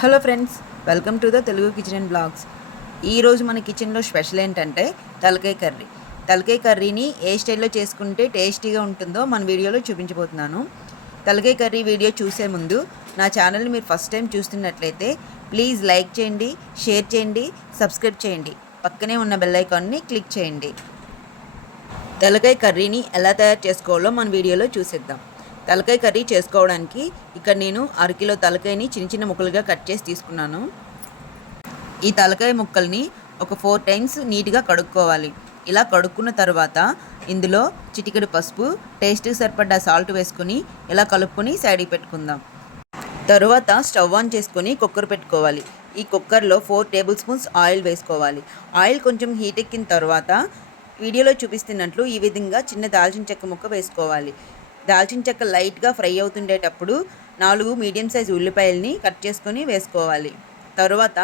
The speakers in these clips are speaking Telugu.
Hello friends welcome to the Telugu kitchen and blogs ఈరోజు మన కిచెన్లో స్పెషల్ ఏంటంటే తలకాయ కర్రీ. తలకాయ కర్రీని ఏ స్టైల్లో చేసుకుంటే టేస్టీగా ఉంటుందో మన వీడియోలో చూపించబోతున్నాను. తలకాయ కర్రీ వీడియో చూసే ముందు నా ఛానల్ని మీరు ఫస్ట్ టైం చూస్తున్నట్లయితే ప్లీజ్ లైక్ చేయండి షేర్ చేయండి సబ్స్క్రైబ్ చేయండి. పక్కనే ఉన్న బెల్ ఐకాన్ని క్లిక్ చేయండి. తలకాయ కర్రీని ఎలా తయారు చేసుకోవాలో మన వీడియోలో చూసేద్దాం. తలకాయ కర్రీ చేసుకోవడానికి ఇక్కడ నేను అరకిలో తలకాయని చిన్న చిన్న ముక్కలుగా కట్ చేసి తీసుకున్నాను. ఈ తలకాయ ముక్కల్ని ఒక ఫోర్ టైమ్స్ నీట్గా కడుక్కోవాలి. ఇలా కడుక్కున్న తర్వాత ఇందులో చిటికెడు పసుపు టేస్ట్కి సరిపడ్డ సాల్ట్ వేసుకొని ఇలా కలుపుకొని సైడ్కి పెట్టుకుందాం. తరువాత స్టవ్ ఆన్ చేసుకొని కుక్కర్ పెట్టుకోవాలి. ఈ కుక్కర్లో ఫోర్ టేబుల్ స్పూన్స్ ఆయిల్ వేసుకోవాలి. ఆయిల్ కొంచెం హీట్ ఎక్కిన తర్వాత వీడియోలో చూపిస్తున్నట్లు ఈ విధంగా చిన్న దాల్చిన చెక్క ముక్క వేసుకోవాలి. దాల్చిన చెక్క లైట్గా ఫ్రై అవుతుండేటప్పుడు నాలుగు మీడియం సైజ్ ఉల్లిపాయల్ని కట్ చేసుకొని వేసుకోవాలి. తరువాత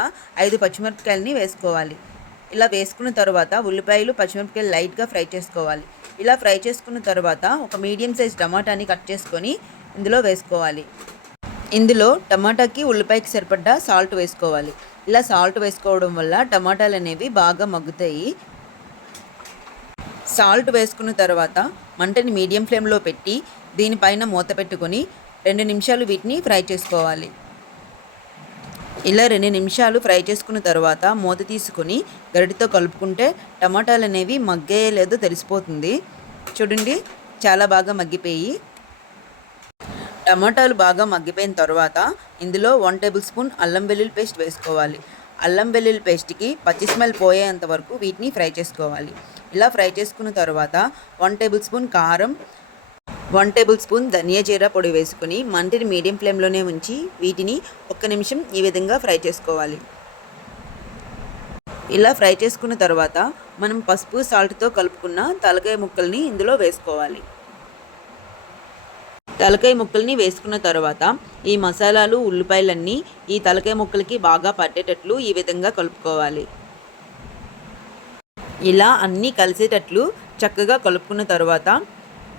ఐదు పచ్చిమిరపకాయలని వేసుకోవాలి. ఇలా వేసుకున్న తర్వాత ఉల్లిపాయలు పచ్చిమిరపకాయలు లైట్గా ఫ్రై చేసుకోవాలి. ఇలా ఫ్రై చేసుకున్న తర్వాత ఒక మీడియం సైజ్ టమాటాని కట్ చేసుకొని ఇందులో వేసుకోవాలి. ఇందులో టమాటాకి ఉల్లిపాయకి సరిపడ్డ సాల్ట్ వేసుకోవాలి. ఇలా సాల్ట్ వేసుకోవడం వల్ల టమాటాలు అనేవి బాగా మగ్గుతాయి. సాల్ట్ వేసుకున్న తర్వాత మంటని మీడియం ఫ్లేమ్లో పెట్టి దీనిపైన మూత పెట్టుకొని రెండు నిమిషాలు వీటిని ఫ్రై చేసుకోవాలి. ఇలా రెండు నిమిషాలు ఫ్రై చేసుకున్న తర్వాత మూత తీసుకొని గరిటితో కలుపుకుంటే టమాటాలు అనేవి మగ్గేయలేదో తెలిసిపోతుంది. చూడండి చాలా బాగా మగ్గిపోయి. టమాటాలు బాగా మగ్గిపోయిన తర్వాత ఇందులో వన్ టేబుల్ స్పూన్ అల్లం వెల్లుల్లి పేస్ట్ వేసుకోవాలి. అల్లం వెల్లుల్లి పేస్ట్కి పచ్చి స్మెల్ పోయేంత వరకు వీటిని ఫ్రై చేసుకోవాలి. ఇలా ఫ్రై చేసుకున్న తర్వాత వన్ టేబుల్ స్పూన్ కారం వన్ టేబుల్ స్పూన్ ధనియా జీరా పొడి వేసుకుని మంటిని మీడియం ఫ్లేమ్లోనే ఉంచి వీటిని ఒక్క నిమిషం ఈ విధంగా ఫ్రై చేసుకోవాలి. ఇలా ఫ్రై చేసుకున్న తర్వాత మనం పసుపు సాల్ట్తో కలుపుకున్న తలకాయ ముక్కల్ని ఇందులో వేసుకోవాలి. తలకాయ ముక్కల్ని వేసుకున్న తర్వాత ఈ మసాలాలు ఉల్లిపాయలన్నీ ఈ తలకాయ ముక్కలకి బాగా పట్టేటట్లు ఈ విధంగా కలుపుకోవాలి. ఇలా అన్నీ కలిసేటట్లు చక్కగా కలుపుకున్న తర్వాత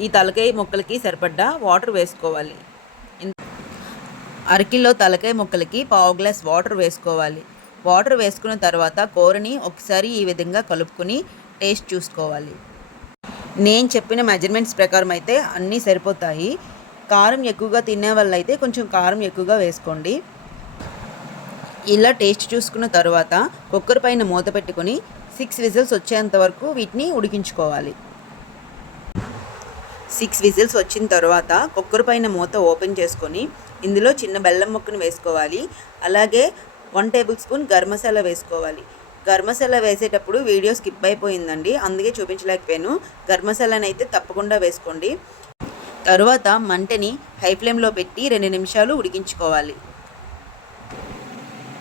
ఈ తలకాయ ముక్కలకి సరిపడ్డ వాటర్ వేసుకోవాలి. అరకిలో తలకాయ ముక్కలకి పావు గ్లాస్ వాటర్ వేసుకోవాలి. వాటర్ వేసుకున్న తర్వాత కూరని ఒకసారి ఈ విధంగా కలుపుకొని టేస్ట్ చూసుకోవాలి. నేను చెప్పిన మెజర్మెంట్స్ ప్రకారం అయితే అన్నీ సరిపోతాయి. కారం ఎక్కువగా తినే అయితే కొంచెం కారం ఎక్కువగా వేసుకోండి. ఇలా టేస్ట్ చూసుకున్న తర్వాత కుక్కర్ పైన మూత పెట్టుకొని సిక్స్ విజిల్స్ వచ్చేంత వరకు వీటిని ఉడికించుకోవాలి. సిక్స్ విజిల్స్ వచ్చిన తర్వాత కుక్కర్ పైన మూత ఓపెన్ చేసుకొని ఇందులో చిన్న బెల్లం ముక్కను వేసుకోవాలి. అలాగే one tablespoon garam masala వేసుకోవాలి. గరం మసాలా వేసేటప్పుడు వీడియో స్కిప్ అయిపోయిందండి. అందుకే చూపించలేకపోయాను. గరం మసాలాని అయితే తప్పకుండా వేసుకోండి. తరువాత మంటని హై ఫ్లేమ్లో పెట్టి రెండు నిమిషాలు ఉడికించుకోవాలి.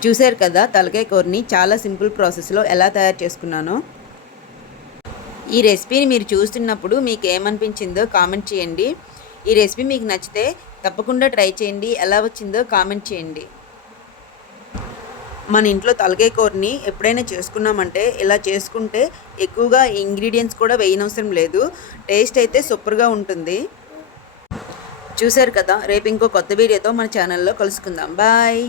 చూశారు కదా తలకాయ కూరని చాలా సింపుల్ ప్రాసెస్లో ఎలా తయారు చేసుకున్నానో. ఈ రెసిపీని మీరు చూస్తున్నప్పుడు మీకు ఏమనిపించిందో కామెంట్ చేయండి. ఈ రెసిపీ మీకు నచ్చితే తప్పకుండా ట్రై చేయండి. ఎలా వచ్చిందో కామెంట్ చేయండి. మన ఇంట్లో తలకాయ కూరని ఎప్పుడైనా చేసుకున్నామంటే ఇలా చేసుకుంటే ఎక్కువగా ఇంగ్రీడియంట్స్ కూడా వేయనవసరం లేదు. టేస్ట్ అయితే సూపర్గా ఉంటుంది. చూశారు కదా రేపు ఇంకో కొత్త వీడియోతో మన ఛానల్లో కలుసుకుందాం. బాయ్.